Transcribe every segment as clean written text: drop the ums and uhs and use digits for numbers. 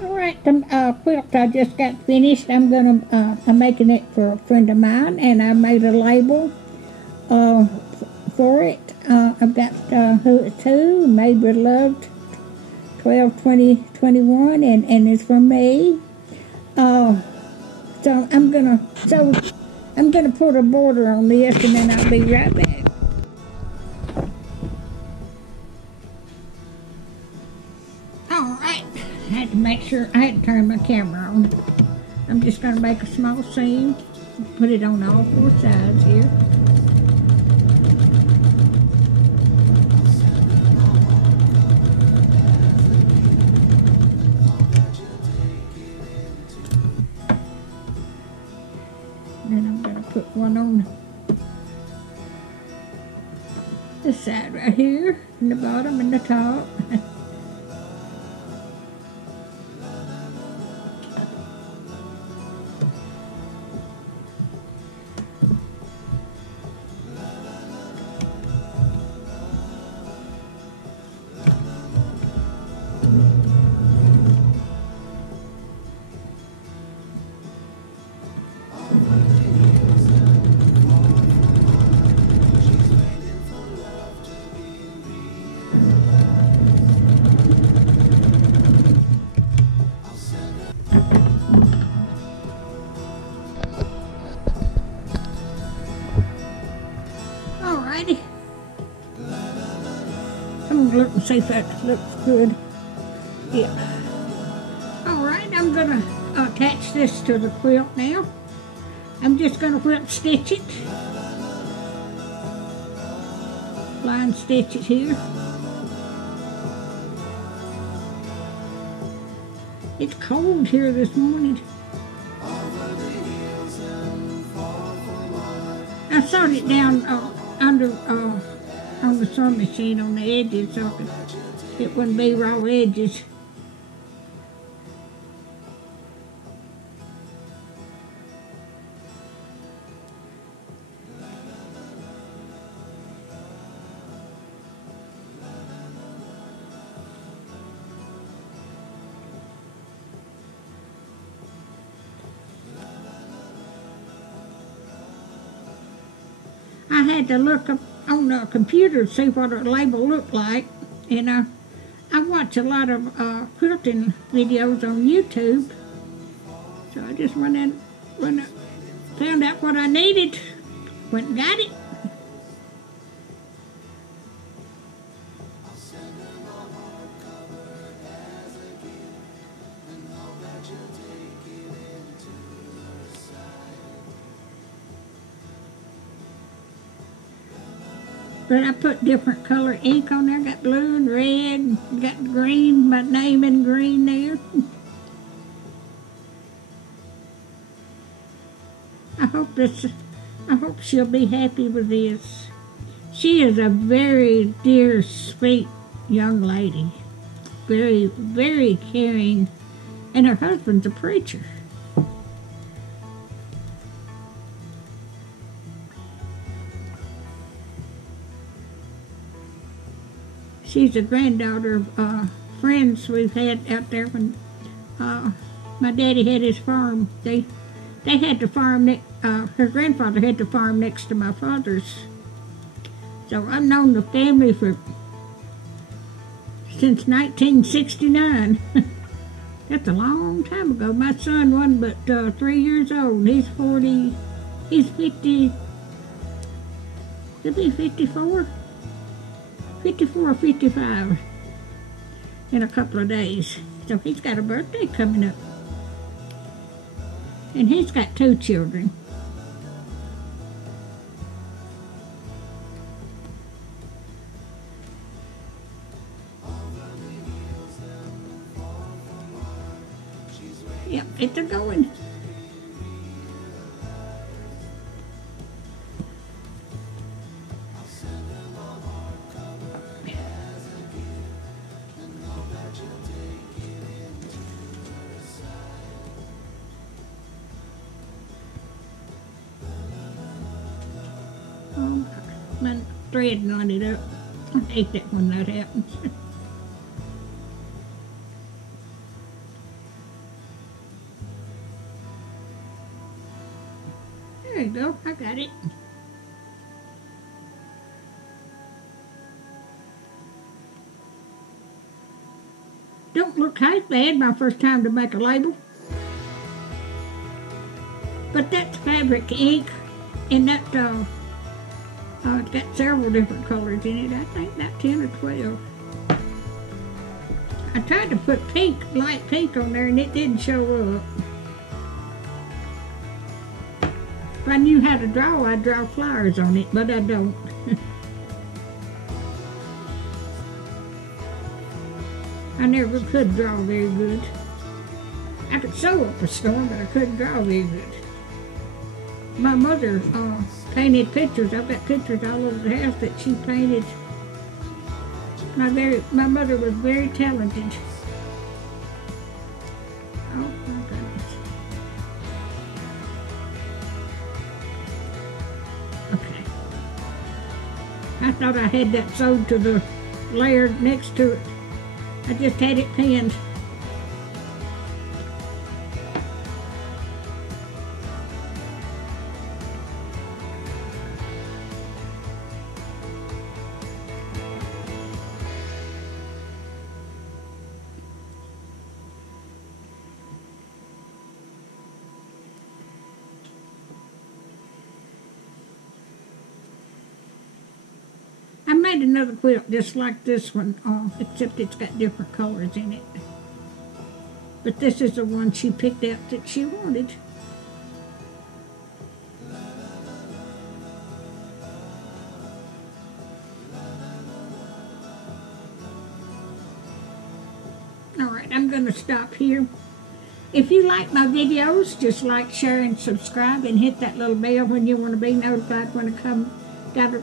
Alright, the quilt I just got finished. I'm making it for a friend of mine, and I made a label for it. I've got who it's who, made with love, 12/20/21, and it's for me. So I'm gonna put a border on this, and then I'll be right back. Alright, I had to make sure, I had to turn my camera on. I'm just gonna make a small seam, put it on all four sides here. Then I'm going to put one on this side right here, in the bottom and the top. Alrighty. I'm gonna look and see if that looks good. Yeah. Alright, I'm gonna attach this to the quilt now. I'm just gonna quilt stitch it. Line stitch it here. It's cold here this morning. I sewed it down under on the sewing machine on the edges so it wouldn't be raw edges. I had to look up on the computer to see what a label looked like, and I watch a lot of quilting videos on YouTube, so I just found out what I needed, went and got it. But I put different color ink on there. Got blue and red, got green, my name in green there. I hope she'll be happy with this. She is a very dear, sweet young lady. Very, very caring. And her husband's a preacher. She's a granddaughter of friends we've had out there when my daddy had his farm. They had the farm, her grandfather had the farm next to my father's. So I've known the family since 1969. That's a long time ago. My son wasn't but 3 years old. He's 40, he's 50, he'll be 54. 54 or 55 in a couple of days. So he's got a birthday coming up. And he's got 2 children. Yep, it's a going. My thread knotted up. I hate that when that happens. There you go. I got it. Don't look half bad my first time to make a label. But that's fabric ink, and that it's got several different colors in it. I think about 10 or 12. I tried to put pink, light pink on there, and it didn't show up. If I knew how to draw, I'd draw flowers on it, but I don't. I never could draw very good. I could sew up a storm, but I couldn't draw very good. My mother painted pictures. I've got pictures all over the house that she painted. My mother was very talented. Oh my goodness. Okay. I thought I had that sewed to the layer next to it. I just had it pinned. I made another quilt just like this one, except it's got different colors in it. But this is the one she picked out that she wanted. Alright, I'm going to stop here. If you like my videos, just like, share, and subscribe, and hit that little bell when you want to be notified when I got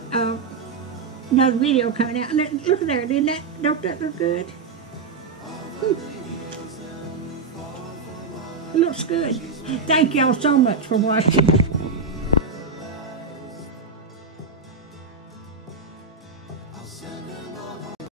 another video coming out. And look there, don't that look good? It looks good. Thank y'all so much for watching.